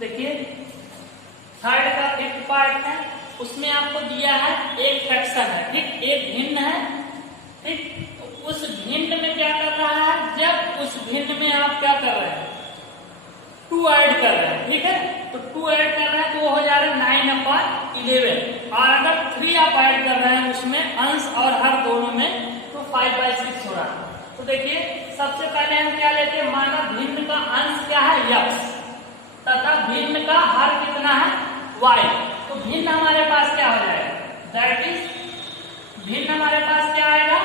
देखिए थर्ड का fifth part है, उसमें आपको दिया है एक फ्रैक्शन है, ठीक, एक भिन्न है, ठीक। तो उस भिन्न में क्या कर रहा है, जब उस भिन्न में आप क्या कर रहे हैं, 2 ऐड कर रहे हैं, ठीक है। तो 2 ऐड कर रहे हैं तो वो हो जा रहा है 9/11, और अगर 3 आप ऐड कर रहे हैं उसमें अंश और हर दोनों में, तो 5/6 हो रहा है। तो देखिए सबसे पहले हम क्या लेते हैं, माना भिन्न का अंश क्या है x तथा भिन्न का हर कितना है y। तो भिन्न हमारे पास क्या हो जाएगा, दैट इज भिन्न हमारे पास क्या आएगा,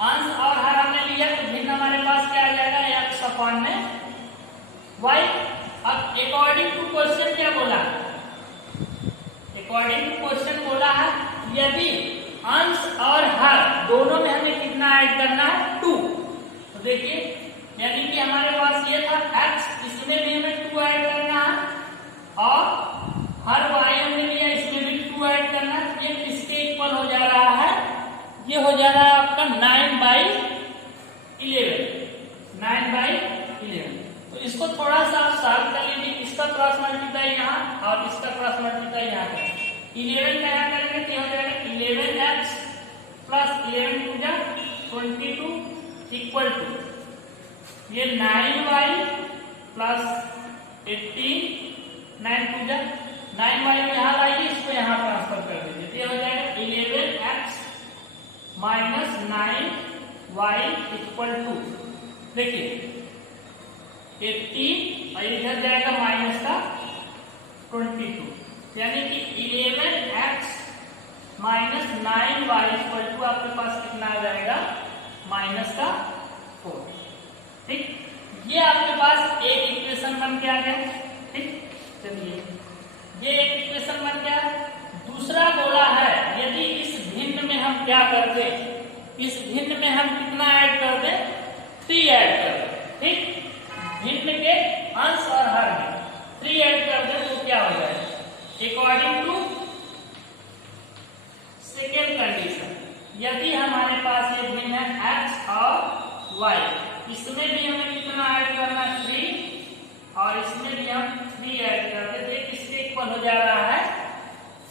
अंश और हर हमने लिया तो भिन्न हमारे पास क्या आ जाएगा, x अपॉन में y। अब अकॉर्डिंग टू क्वेश्चन क्या बोला, अकॉर्डिंग टू क्वेश्चन बोला है यदि अंश और हर दोनों में हमें कितना ऐड करना है, 2। तो देखिए यानी कि हमारे पास ये था x, इसमें भी हमें 2 ऐड करना है, और हर y हमने लिया इसमें भी 2 ऐड करना है। ये किसके इक्वल हो जा रहा है, ये हो जा रहा है आपका 9/11। तो इसको थोड़ा सा आप सॉल्व कर लीजिए, इसका क्रॉस मल्टीप्लाई यहाँ और इसका क्रॉस मल्टीप्लाई यहाँ करें, 11 का यहाँ करेंगे क्या हो जाएगा, 11x प्लस 11 टू जा 22 इक्वल टू ये 9y प्लस 18, 9 टू जा 9y यहाँ लाइए, इसको यहाँ ट्रांसफर कर दीजिए, ये हो जाएगा 11x minus 9y equal to, देखिए 18 और इधर जाएगा माइनस का 22, यानी कि 11x minus 9y equal to आपके पास कितना आ जाएगा, माइनस का 4, ठीक। ये आपके पास एक इक्वेशन बन के आ गया, ठीक। चलिए ये एक इक्वेशन बन गया। दूसरा बोला है यदि इस भिन्न में हम क्या कर दे, इस भिन्न में हम कितना ऐड कर दे, 3 ऐड कर दे, ठीक। भिन्न के अंश और हर में 3 ऐड कर दे तो क्या हो जाएगा, अकॉर्डिंग टू सेकेंड कंडीशन, यदि हमारे पास ये भिन्न है x और y, इसमें भी हमें कितना ऐड करना है, 3, और इसमें भी हम 3 ऐड कर दे, किसके इक्वल हो जा रहा है,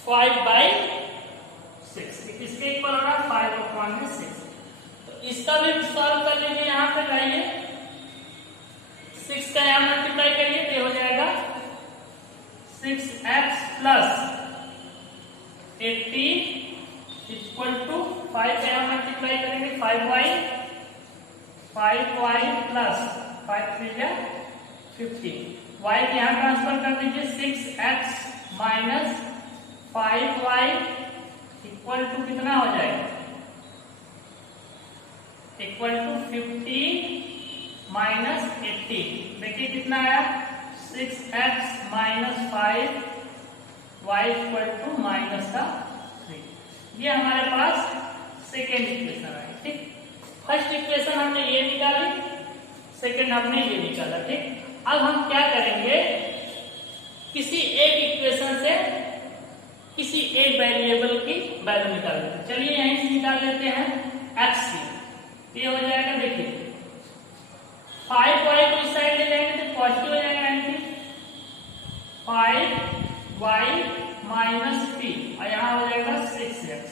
5/6। किसके इक्वल हो रहा है, 5/6। तो इसका भी सॉल्व कर लीजिए, यहाँ पे लाइए 6 का यहाँ मल्टीप्लाई करिए तो हो जाएगा 6x प्लस 18 इक्वल टू 5 का यहाँ मल्टीप्लाई करेंगे 5y प्लस 5 3 15, y के यहाँ ट्रांसफर कर दीजिए, 6x minus 5y equal to कितना हो जाएगा, इक्वल टू 15 माइनस 18, देखिए कितना आया, 6x minus 5y equal to minus का 3। ये हमारे पास सेकेंड इक्वेशन है, ठीक। फर्स्ट इक्वेशन हमने ये निकाली, सेकेंड हमने ये निकाला, ठीक। अब हम क्या करेंगे, किसी एक इक्वेशन से किसी एक वेरिएबल की वैल्यू निकाल लेते हैं। चलिए यहीं से निकाल लेते हैं x की, ये हो जाएगा, देखिए 5y को इस साइड ले जाएंगे तो पॉजिटिव हो जाएगा, यानी 5y माइनस 3 और यहाँ हो जाएगा 6x।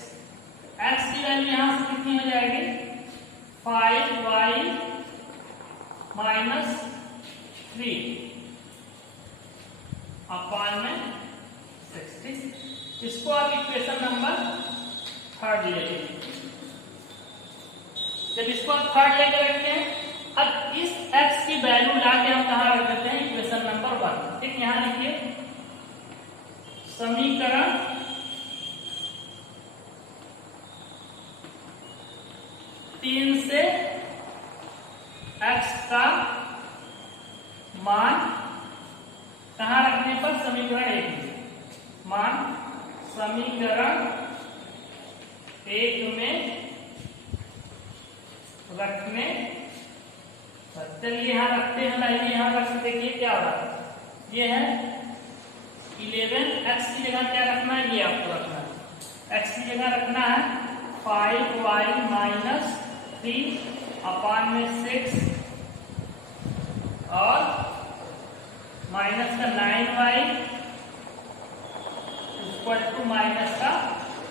x की वैल्यू यहाँ से कितनी हो जाएगी, 5y माइनस 3 अपॉन में 6। इसको आप इक्वेशन नंबर 3 ले लीजिए। जब इसको आप 3 लेकर रखते हैं, अब इस x की वैल्यू लाके हम कहाँ रख देते हैं, इक्वेशन नंबर 1, ठीक। यहाँ लिखिए समीकरण 3 से x का मान कहाँ रखने पर, समीकरण 1 मान समीकरण 1 में रखने, चलिए यहाँ रखते हैं, लाइए यहाँ रख सकते, देखिए क्या हो रहा है, ये है 11, x की जगह क्या रखना है, ये आपको रखना है, x की जगह रखना है 5y माइनस 3 अपॉन में 6 और माइनस का 9y इक्वल टू माइनस का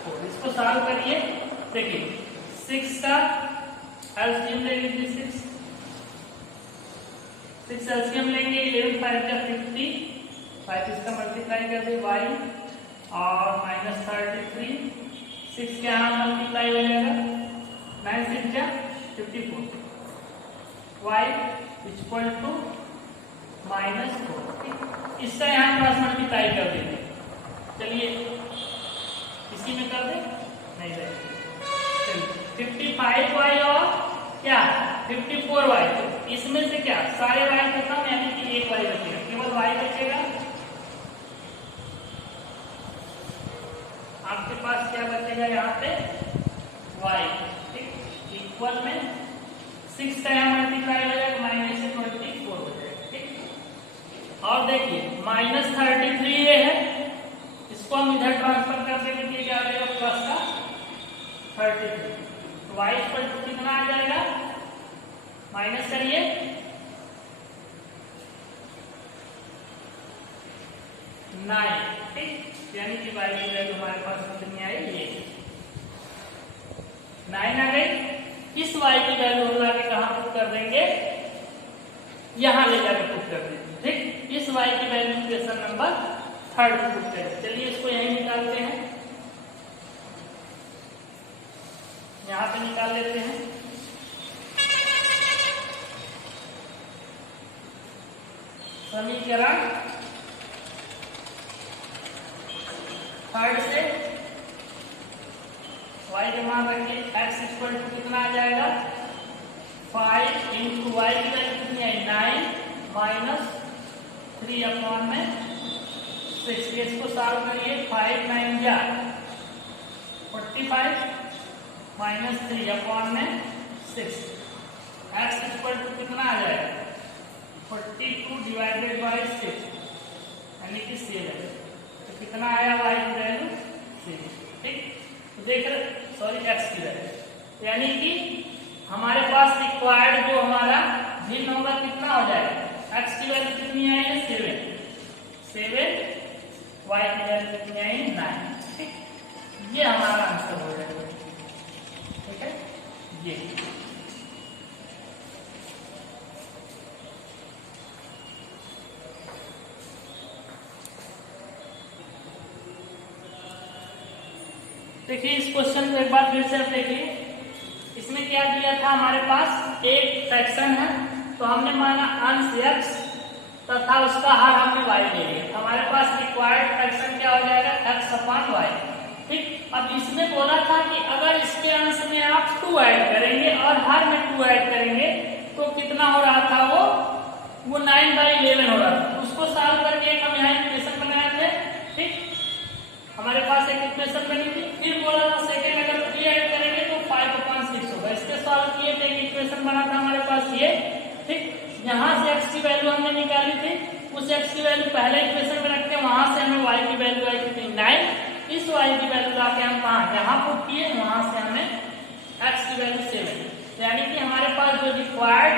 4। इसको सॉल्व करिए। देखिए 6 का एलसीएम ले लीजिए, 6 एलसीएम लेंगे, 11 5 का 50, 5 इसका मल्टीप्लाई कर दे y और माइनस 33, 6 के यहाँ मल्टीप्लाई हो जाएगा, 9 6 जा 54, y इक्वल टू माइनस 4। इसका यहाँ क्रॉस मल्टीप्लाई कर देंगे। चलिए इसी में कर दे, नहीं रहेगा। चलिए 55y और क्या 54y, तो इसमें से क्या सारे y खत्म, यानी कि एक y बचेगा, केवल y बचेगा। आपके पास क्या बचेगा यहाँ पे y, ठीक, इक्वल में 6 का यहाँ मल्टीप्लाई हो जाएगा, माइनस से 24 हो जाएगा, ठीक। और देखिए माइनस 33 ये है, इसको हम इधर ट्रांसफर कर देंगे, क्या आ जाएगा प्लस का 33, तो y इक्वल टू कितना आ जाएगा, माइनस करिए 9, ठीक, यानी कि y की वैल्यू हमारे पास कितनी आई, ये 9 आ गई। इस y की वैल्यू हम लाके कहाँ पुट कर देंगे, यहाँ ले जाकर पुट कर देंगे, ठीक। इस y की वैल्यू इक्वेशन नंबर 3 पे पुट करें। चलिए इसको यहीं निकालते हैं, यहाँ पे निकाल लेते हैं। समीकरण 3 से y के मान रखिए, x इक्वल टू कितना आ जाएगा 5 इंटू y की वैल्यू कितनी आई 9 माइनस 3 अपॉन में 6। इसको सॉल्व करिए, 5 9 जा 45 माइनस 3 अपॉन में 6। x इक्वल टू कितना आ जाएगा 42 डिवाइडेड बाई 6 यानी कि 7। तो कितना आया y की वैल्यू 7, ठीक। तो देख रहे, सॉरी x की वैल्यू, यानी कि हमारे पास रिक्वायर्ड जो हमारा भिन्न होगा कितना हो जाएगा, x की वैल्यू कितनी आई है 7, y की वैल्यू कितनी आई 9, ठीक। ये हमारा आंसर हो जाएगा, ठीक है। ये देखिए इस क्वेश्चन को एक बार फिर से आप देखिए। इसमें क्या दिया था, हमारे पास एक फ्रैक्शन है, तो हमने माना अंश x तथा उसका हर हमने y ले लिया। हमारे पास रिक्वायर्ड फ्रैक्शन क्या हो जाएगा x अपॉन y, ठीक। अब इसमें बोला था कि अगर इसके अंश में आप 2 ऐड करेंगे और हर में 2 ऐड करेंगे तो कितना हो रहा था, वो 9/11 हो रहा था। उसको सॉल्व करके हम यहाँ इक्वेशन बनाए थे, ठीक। हमारे पास एक इक्वेशन बनी थी, फिर बोला था सेकंड अगर 3 ऐड करेंगे तो 5/6 होगा। इसके सॉल्व किए थे, एक इक्वेशन बना था हमारे पास ये, ठीक। यहाँ से x की वैल्यू हमने निकाली थी, उस x की वैल्यू पहले इक्वेशन में रखते हैं, वहां से हमें y की वैल्यू आई कितनी 9। इस y की वैल्यू लाके हम कहाँ यहाँ पुट किए, वहां से हमें x की वैल्यू 7, यानी कि हमारे पास जो रिक्वायर्ड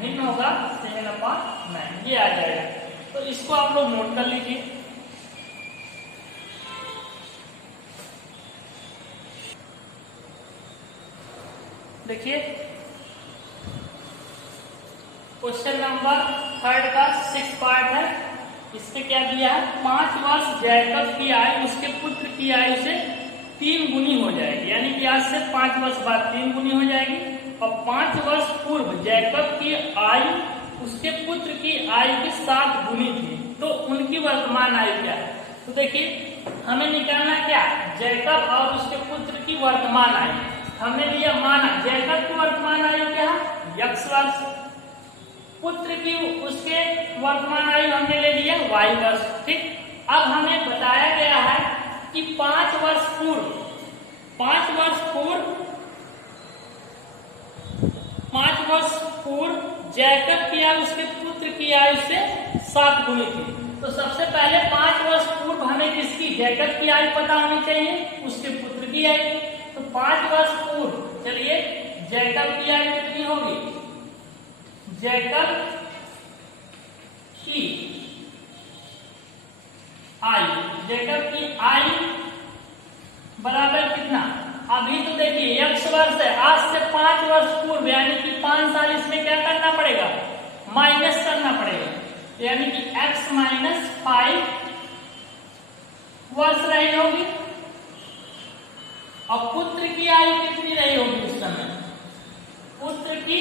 भिन्न होगा 7/9 ये आ जाएगा। तो इसको आप लोग नोट कर लीजिए। देखिए क्वेश्चन नंबर 3 का 6 पार्ट है। इसमें क्या दिया है, 5 वर्ष जैकब की आयु उसके पुत्र की आयु से 3 गुनी हो जाएगी, यानी कि आज से 5 वर्ष बाद 3 गुनी हो जाएगी। और 5 वर्ष पूर्व जैकब की आयु उसके पुत्र की आयु के 7 गुनी थी, तो उनकी वर्तमान आयु क्या है। तो देखिए हमें निकालना क्या, जैकब और उसके पुत्र की वर्तमान आयु। हमने लिया माना जैकब की वर्तमान आयु क्या है x वर्ष, पुत्र की उसके वर्तमान आयु हमने ले लिया y वर्ष, ठीक। अब हमें बताया गया है कि 5 वर्ष पूर्व जैकब की आयु उसके पुत्र की आयु से 7 गुनी थी। तो सबसे पहले 5 वर्ष पूर्व हमें किसकी, जैकब की आयु पता होनी चाहिए, उसके पुत्र की आयु। तो 5 वर्ष पूर्व, चलिए जैकब की आयु कितनी होगी, जैकब की आई, जैकब की आई बराबर कितना, अभी तो देखिए x वर्ष है, आज से 5 वर्ष पूर्व यानी कि 5 साल इसमें क्या करना पड़ेगा, माइनस करना पड़ेगा, यानी कि x माइनस 5 वर्ष रही होगी। और पुत्र की आयु कितनी रही होगी उस समय, पुत्र की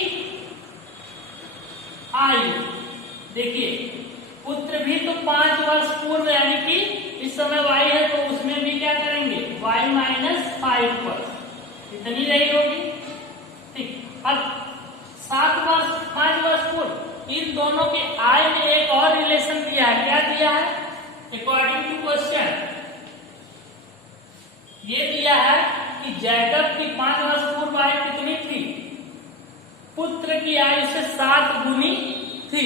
आयु देखिए, पुत्र भी तो 5 वर्ष पूर्व यानी कि इस समय y है तो उसमें भी क्या करेंगे y माइनस 5 वर्ष इतनी रही होगी। ठीक, अब 7 वर्ष 5 वर्ष पूर्व इन दोनों के आय में एक और रिलेशन दिया है, क्या दिया है, अकॉर्डिंग टू क्वेश्चन ये दिया है कि जैकब की 5 वर्ष पूर्व आयु कितनी थी, पुत्र की आयु से 7 गुनी थी,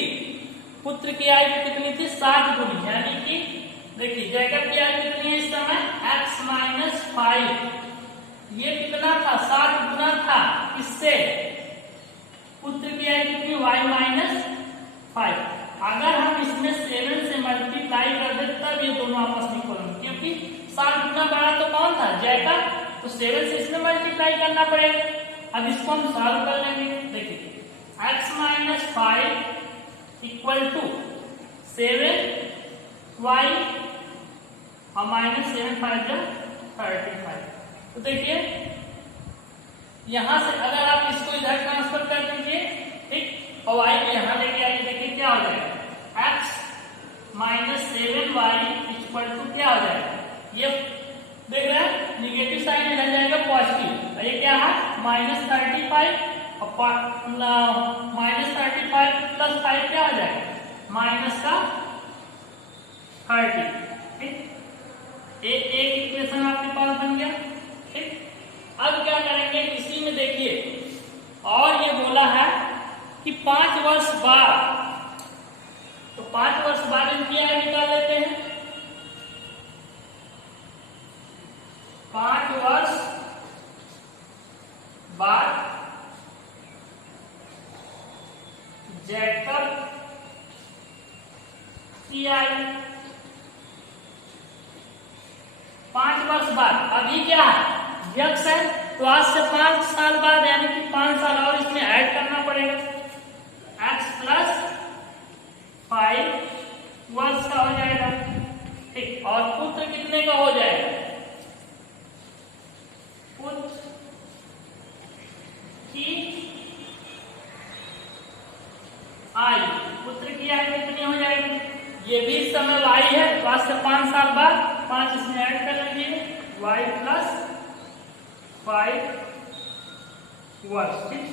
पुत्र की आयु कितनी थी 7 गुनी, यानी कि देखिए जैकब की आयु कितनी है इस समय x माइनस 5, ये कितना था 7 गुना था, इससे पुत्र की आयु कितनी y माइनस 5। अगर हम इसमें 7 से मल्टीप्लाई कर दे तब ये दोनों आपस में इक्वल होंगे, क्योंकि 7 गुना बड़ा तो कौन था जैकब, तो 7 से इसमें मल्टीप्लाई करना पड़ेगा। अब इसको हम सॉल्व कर लेंगे, देखिए x minus 5 equal to 7y और माइनस 7 5 जा 35। तो देखिए यहां से अगर आप इसको इधर ट्रांसफर कर दीजिए, ठीक, और y को यहां लेके आइए, देखिए क्या हो जाएगा x minus 7y equal to क्या हो जाएगा, ये देख रहे हैं निगेटिव साइन इधर जाएगा पॉजिटिव, और ये क्या है माइनस 35 और माइनस 35 प्लस 5 क्या हो जाएगा माइनस का 30। ठीक, एक इक्वेशन आपके पास बन गया। ठीक, अब क्या करेंगे इसी में देखिए, और ये बोला है कि 5 वर्ष बाद, तो 5 वर्ष बाद इनकी आयु निकाल लेते हैं। 5 वर्ष बाद जैकब की आयु, 5 वर्ष बाद, अभी क्या है यक्स है तो आज से 5 साल बाद यानी कि 5 साल और इसमें ऐड करना पड़ेगा, x प्लस 5 वर्ष का हो जाएगा। ठीक, और पुत्र कितने का हो जाएगा, पुत्र की आयु, पुत्र की आयु कितनी हो जाएगी, ये भी इस समय y है तो आज से 5 साल बाद 5 इसमें ऐड कर लीजिए, y प्लस 5 वर्ष। ठीक,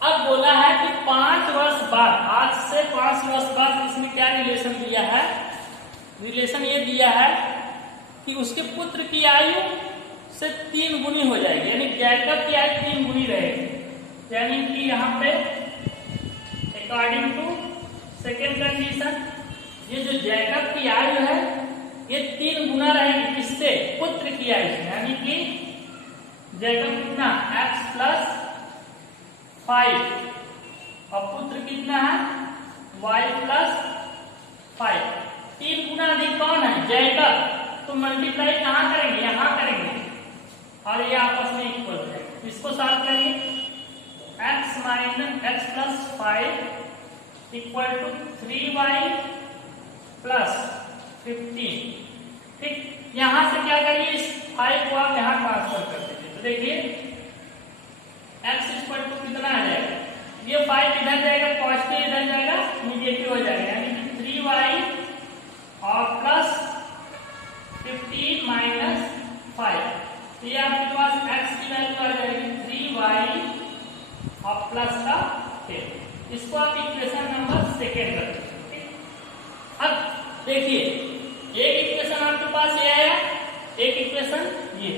अब बोला है कि 5 वर्ष बाद, आज से 5 वर्ष बाद इसमें क्या रिलेशन दिया है, रिलेशन ये दिया है कि उसके पुत्र की आयु से 3 गुनी हो जाएगी, यानी जैकब की आयु 3 गुनी रहेगी, यानी कि यहाँ पे अकॉर्डिंग टू सेकेंड कंडीशन ये जो जैकब की आयु है ये 3 गुना रहेगी, किससे, पुत्र की आयु से, यानी कि जैकब कितना x प्लस 5 और पुत्र कितना है y प्लस 5, 3 गुना अधिक कौन है जैकब, तो मल्टीप्लाई कहाँ करेंगे, यहाँ करेंगे और ये आपस में इक्वल है। इसको सॉल्व करेंगे, x minus x plus 5 equal to 3y plus 15। ठीक, यहां से क्या करिए इस 5 को आप यहां ट्रांसफर कर दीजिए, तो देखिए x इक्वल टू कितना आ जाएगा, ये 5 इधर जाएगा पॉजिटिव इधर जाएगा निगेटिव हो जाएगा, यानी कि 3y और प्लस 15 माइनस 5, ये आपके पास x की वैल्यू आ जाएगी 3y और प्लस का 10। इसको आप इक्वेशन नंबर सेकेंड रख दीजिए। अब देखिए एक इक्वेशन आपके पास ये आया, एक इक्वेशन ये,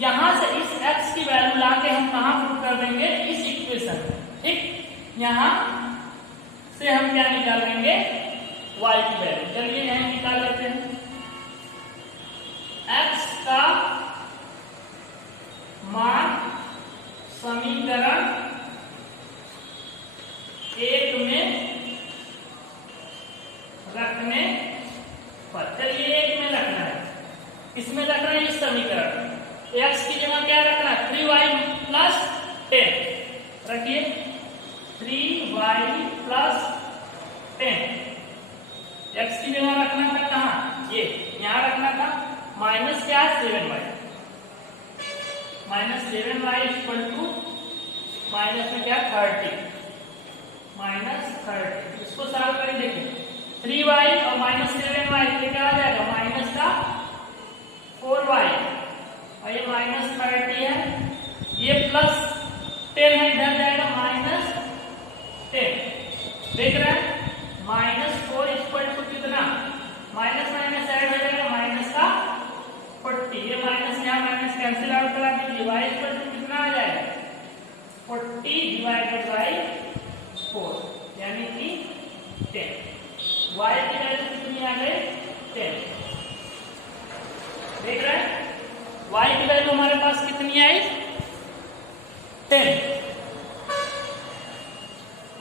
यहां से इस x की वैल्यू लाके हम कहां पुट कर देंगे इस इक्वेशन में। ठीक, यहां से हम क्या निकाल लेंगे y की वैल्यू, चलिए यहां निकाल लेते हैं, x का मान समीकरण 1 में रखने चलिए एक में रखना है, इसमें रखना है इस समीकरण, x की जगह क्या रखना है 3y प्लस 10, रखिए 3y प्लस 10, x की जगह रखना था कहाँ, ये यहाँ रखना था, माइनस क्या 7y, minus 7y equal to minus में क्या 30, माइनस 30, इसको सॉल्व करें, देखिए 3y और माइनस 7y तो क्या आ जाएगा माइनस का 4y और ये माइनस 30 है, ये प्लस 10 है, इधर जाएगा माइनस 10, देख रहे हैं माइनस 4 इक्वल टू कितना, माइनस माइनस ऐड हो जाएगा माइनस का 40, ये माइनस यहाँ माइनस कैंसिल आउट करा दीजिए, y इक्वल टू कितना आ जाएगा 40 डिवाइडेड बाई 4 यानी कि 10, y की वैल्यू कितनी आ गई 10, देख रहे हैं y की वैल्यू हमारे पास कितनी आई 10,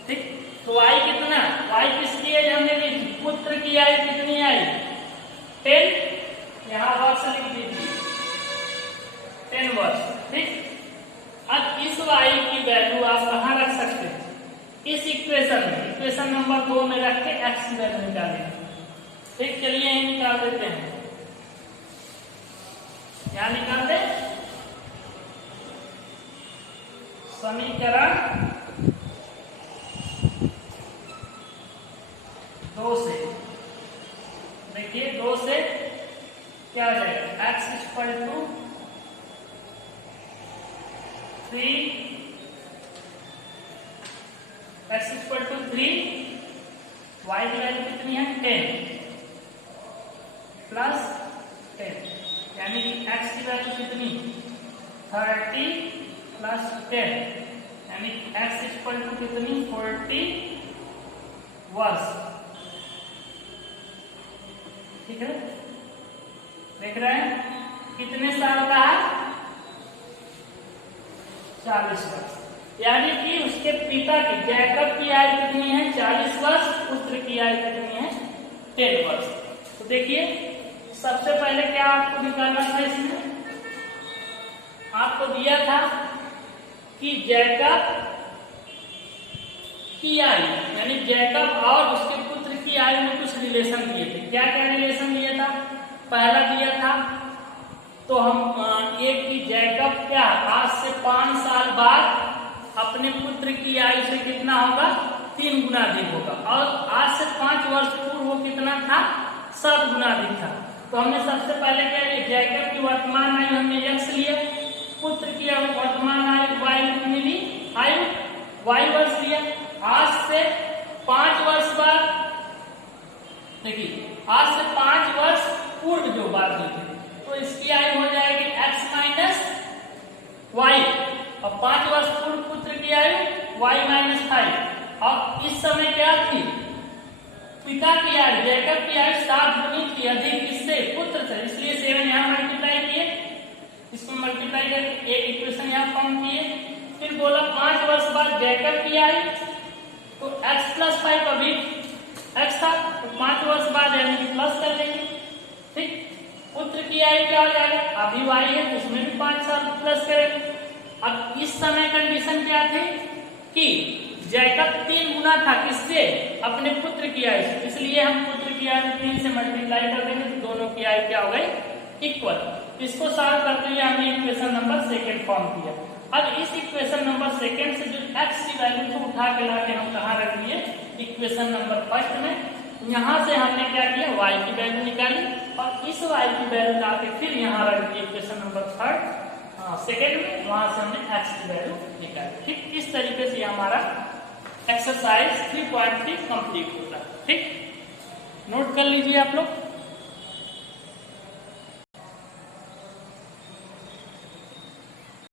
ठीक, तो y कितना, y किसकी एज हमने ली थी, पुत्र की आयु कितनी आई 10, यहाँ वर्ष लिख दीजिए 10 वर्ष, ठीक। अब इस y की वैल्यू आप कहाँ रख सकते हैं, इस इक्वेशन में, इक्वेशन नंबर 2 में रख के x की वैल्यू निकालेंगे, ठीक। चलिए यही निकाल देते हैं, यहाँ निकाल दे समीकरण 2 से, देखिए 2 से क्या आ जाएगा x equal to 3, x equal to 3, y की वैल्यू कितनी है 10 प्लस 10 यानी कि x की वैल्यू कितनी 30 प्लस 10 यानी x इक्वल टू कितनी 40 वर्ष, ठीक है, देख रहे हैं कितने साल का है 40 वर्ष, यानी कि उसके पिता की जैकब की आयु कितनी है 40 वर्ष, पुत्र की आयु कितनी है 10 वर्ष। तो देखिए सबसे पहले क्या आपको निकालना था, इसमें आपको दिया था कि जैकब की आयु यानी जैकब और उसके पुत्र की आयु में कुछ रिलेशन दिए थे, क्या क्या रिलेशन दिया था, पहला दिया था तो हम ये कि जैकब क्या आज से 5 साल बाद अपने पुत्र की आयु से कितना होगा 3 गुना अधिक होगा, और आज से 5 वर्ष पूर्व वो कितना था 7 गुना अधिक था। तो हमने सबसे पहले क्या लिया, जैकब की वर्तमान आयु हमने x लिया, पुत्र की वर्तमान आयु y कितनी ली, आयु y वर्ष लिया। आज से 5 वर्ष बाद, देखिए आज से 5 वर्ष पूर्व जो बात हुई थी तो इसकी आयु हो जाएगी x माइनस वाई, और 5 वर्ष पूर्व पुत्र की आयु y माइनस 5, और इस समय क्या थी पिता की आयु जैकब की आयु 7 गुनी थी अधिक किससे पुत्र से, इसलिए 7 यहाँ मल्टीप्लाई किए, इसको मल्टीप्लाई करके एक इक्वेशन यहाँ फॉर्म किए। फिर बोला 5 वर्ष बाद जैकब की आयु तो x प्लस 5 अभी x था, तो 5 वर्ष बाद यानी कि प्लस कर लेंगे, ठीक। पुत्र की आयु क्या हो जाएगा, अभी y है तो उसमें भी 5 साल प्लस करेंगे। अब इस समय कंडीशन क्या थी कि जैकब 3 गुना था किससे, अपने पुत्र की आयु से, इसलिए हम पुत्र की आयु 3 से मल्टीप्लाई कर देंगे तो दोनों की आयु क्या हो गई इक्वल। इसको सॉल्व करते हुए हमने इक्वेशन नंबर 2 फॉर्म किया। अब इस इक्वेशन नंबर 2 से जो x की वैल्यू को उठा के लाके हम कहाँ रख दिए, इक्वेशन नंबर 1 में, यहाँ से हमने क्या किया y की वैल्यू निकाली, और इस y की वैल्यू लाके फिर यहाँ रख दिए इक्वेशन नंबर 2 में, वहां से हमने x की वैल्यू निकाली, ठीक। इस तरीके से हमारा एक्सरसाइज 3.3 कंप्लीट होता है, ठीक। नोट कर लीजिए आप लोग।